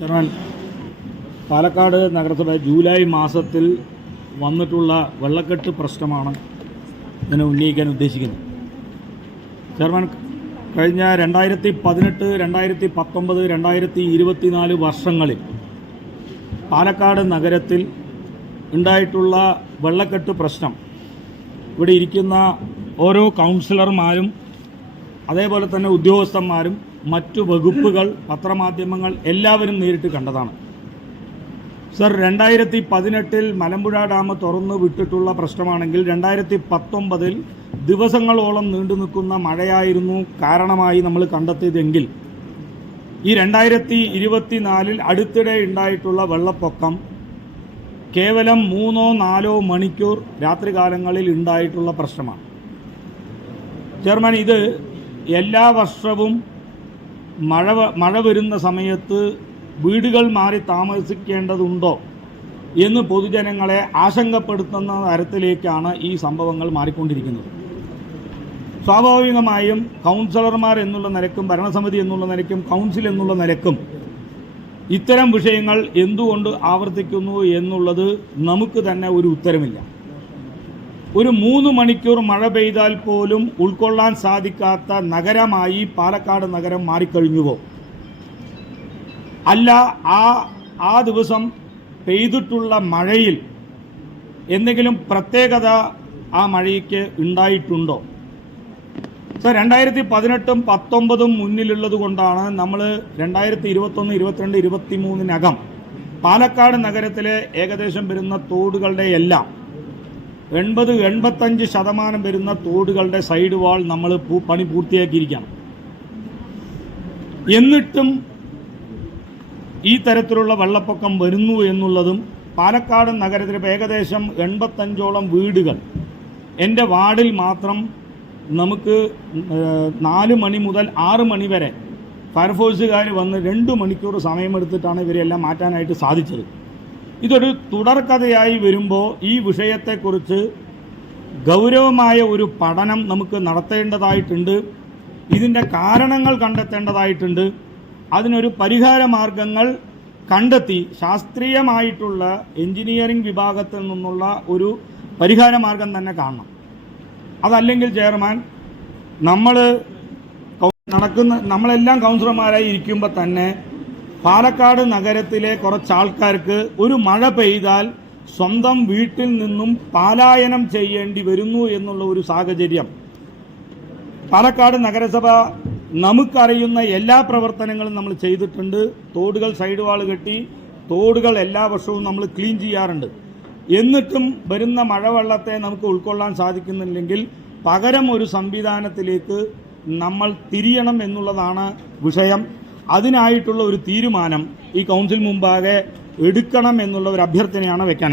Chairman, Palakkad നഗരസഭ July മാസത്തിൽ വന്നിട്ടുള്ള വെള്ളക്കെട്ട് പ്രശ്നമാണ് ഞാൻ ഉന്നയിക്കാൻ ഉദ്ദേശിക്കുന്നത്. ചെയർമാൻ, കഴിഞ്ഞ 2018, 2019, 2024 വർഷങ്ങളിൽ പാലക്കാട് നഗരത്തിൽ ഉണ്ടായിട്ടുള്ള വെള്ളക്കെട്ട് പ്രശ്നം ഇവിടെ ഇരിക്കുന്ന ഓരോ കൗൺസിലർമാരും അതേപോലെ തന്നെ ഉദ്യോഗസ്ഥന്മാരും മറ്റു വകുപ്പുകൾ, പത്രമാധ്യമങ്ങൾ എല്ലാവരും നേരിട്ട് കണ്ടതാണ്. സർ, 2018 മലമ്പുഴ ഡാം തുറന്നു വിട്ടിട്ടുള്ള പ്രശ്നമാണെങ്കിൽ 2019 ദിവസങ്ങളോളം നീണ്ടു നിൽക്കുന്ന മഴയായിരുന്നു കാരണമായി നമ്മൾ കണ്ടെത്തിയതെങ്കിൽ ഈ 2024 അടുത്തിടെ ഉണ്ടായിട്ടുള്ള വെള്ളപ്പൊക്കം കേവലം 3-4 മണിക്കൂർ രാത്രികാലങ്ങളിൽ ഉണ്ടായിട്ടുള്ള പ്രശ്നമാണ്. ചെയർമാൻ, ഇത് എല്ലാ വർഷവും മഴ വരുന്ന സമയത്ത് വീടുകൾ മാറി താമസിക്കേണ്ടതുണ്ടോ എന്ന് പൊതുജനങ്ങളെ ആശങ്കപ്പെടുത്തുന്ന തരത്തിലേക്കാണ് ഈ സംഭവങ്ങൾ മാറിക്കൊണ്ടിരിക്കുന്നത്. സ്വാഭാവികമായും കൗൺസിലർമാർ എന്നുള്ള നിലക്കും, ഭരണസമിതി എന്നുള്ള നിലയ്ക്കും, കൗൺസിൽ എന്നുള്ള നിലക്കും ഇത്തരം വിഷയങ്ങൾ എന്തുകൊണ്ട് ആവർത്തിക്കുന്നു എന്നുള്ളത് നമുക്ക് തന്നെ ഒരു ഉത്തരമില്ല. ഒരു 3 മണിക്കൂർ മഴ പെയ്താൽ പോലും ഉൾക്കൊള്ളാൻ സാധിക്കാത്ത നഗരമായി പാലക്കാട് നഗരം മാറിക്കഴിഞ്ഞുവോ? അല്ല, ആ ദിവസം പെയ്തിട്ടുള്ള മഴയിൽ എന്തെങ്കിലും പ്രത്യേകത ആ മഴയ്ക്ക് ഉണ്ടായിട്ടുണ്ടോ? സോ 2018, 2019 മുന്നിലുള്ളത് കൊണ്ടാണ് നമ്മൾ 2021, 22, 23 പാലക്കാട് നഗരത്തിലെ ഏകദേശം വരുന്ന തോടുകളുടെ എല്ലാം 80-85% വരുന്ന തോടുകളുടെ സൈഡ് വാൾ നമ്മൾ പണി പൂർത്തിയാക്കിയിരിക്കുകയാണ്. എന്നിട്ടും ഈ തരത്തിലുള്ള വെള്ളപ്പൊക്കം വരുന്നു എന്നുള്ളതും പാലക്കാട് നഗരത്തിൽ ഏകദേശം 85ഓളം വീടുകൾ എൻ്റെ വാർഡിൽ മാത്രം നമുക്ക് 4 മണി മുതൽ 6 മണി വരെ ഫയർഫോഴ്സുകാർ വന്ന് 2 മണിക്കൂർ സമയമെടുത്തിട്ടാണ് ഇവരെല്ലാം മാറ്റാനായിട്ട് സാധിച്ചത്. ഇതൊരു തുടർക്കഥയായി വരുമ്പോൾ ഈ വിഷയത്തെക്കുറിച്ച് ഗൗരവമായ ഒരു പഠനം നമുക്ക് നടത്തേണ്ടതായിട്ടുണ്ട്. ഇതിൻ്റെ കാരണങ്ങൾ കണ്ടെത്തേണ്ടതായിട്ടുണ്ട്. അതിനൊരു പരിഹാര മാർഗങ്ങൾ കണ്ടെത്തി ശാസ്ത്രീയമായിട്ടുള്ള എഞ്ചിനീയറിംഗ് വിഭാഗത്തിൽ നിന്നുള്ള ഒരു പരിഹാര മാർഗം തന്നെ കാണണം. അതല്ലെങ്കിൽ ചെയർമാൻ, നമ്മളെല്ലാം കൗൺസിലർമാരായി ഇരിക്കുമ്പോൾ തന്നെ പാലക്കാട് നഗരത്തിലെ കുറച്ച് ആൾക്കാർക്ക് ഒരു മഴ പെയ്താൽ സ്വന്തം വീട്ടിൽ നിന്നും പലായനം ചെയ്യേണ്ടി വരുന്നു എന്നുള്ള ഒരു സാഹചര്യം പാലക്കാട് നഗരസഭ നമുക്കറിയുന്ന എല്ലാ പ്രവർത്തനങ്ങളും നമ്മൾ ചെയ്തിട്ടുണ്ട്. തോടുകൾ സൈഡ് വാൾ കെട്ടി തോടുകൾ എല്ലാ വർഷവും നമ്മൾ ക്ലീൻ ചെയ്യാറുണ്ട്. എന്നിട്ടും വരുന്ന മഴവെള്ളത്തെ നമുക്ക് ഉൾക്കൊള്ളാൻ സാധിക്കുന്നില്ലെങ്കിൽ പകരം ഒരു സംവിധാനത്തിലേക്ക് നമ്മൾ തിരിയണം എന്നുള്ളതാണ് വിഷയം. അതിനായിട്ടുള്ള ഒരു തീരുമാനം ഈ കൗൺസിൽ മുമ്പാകെ എടുക്കണം എന്നുള്ള ഒരു അഭ്യർത്ഥനയാണ് വെക്കാനുള്ളത്.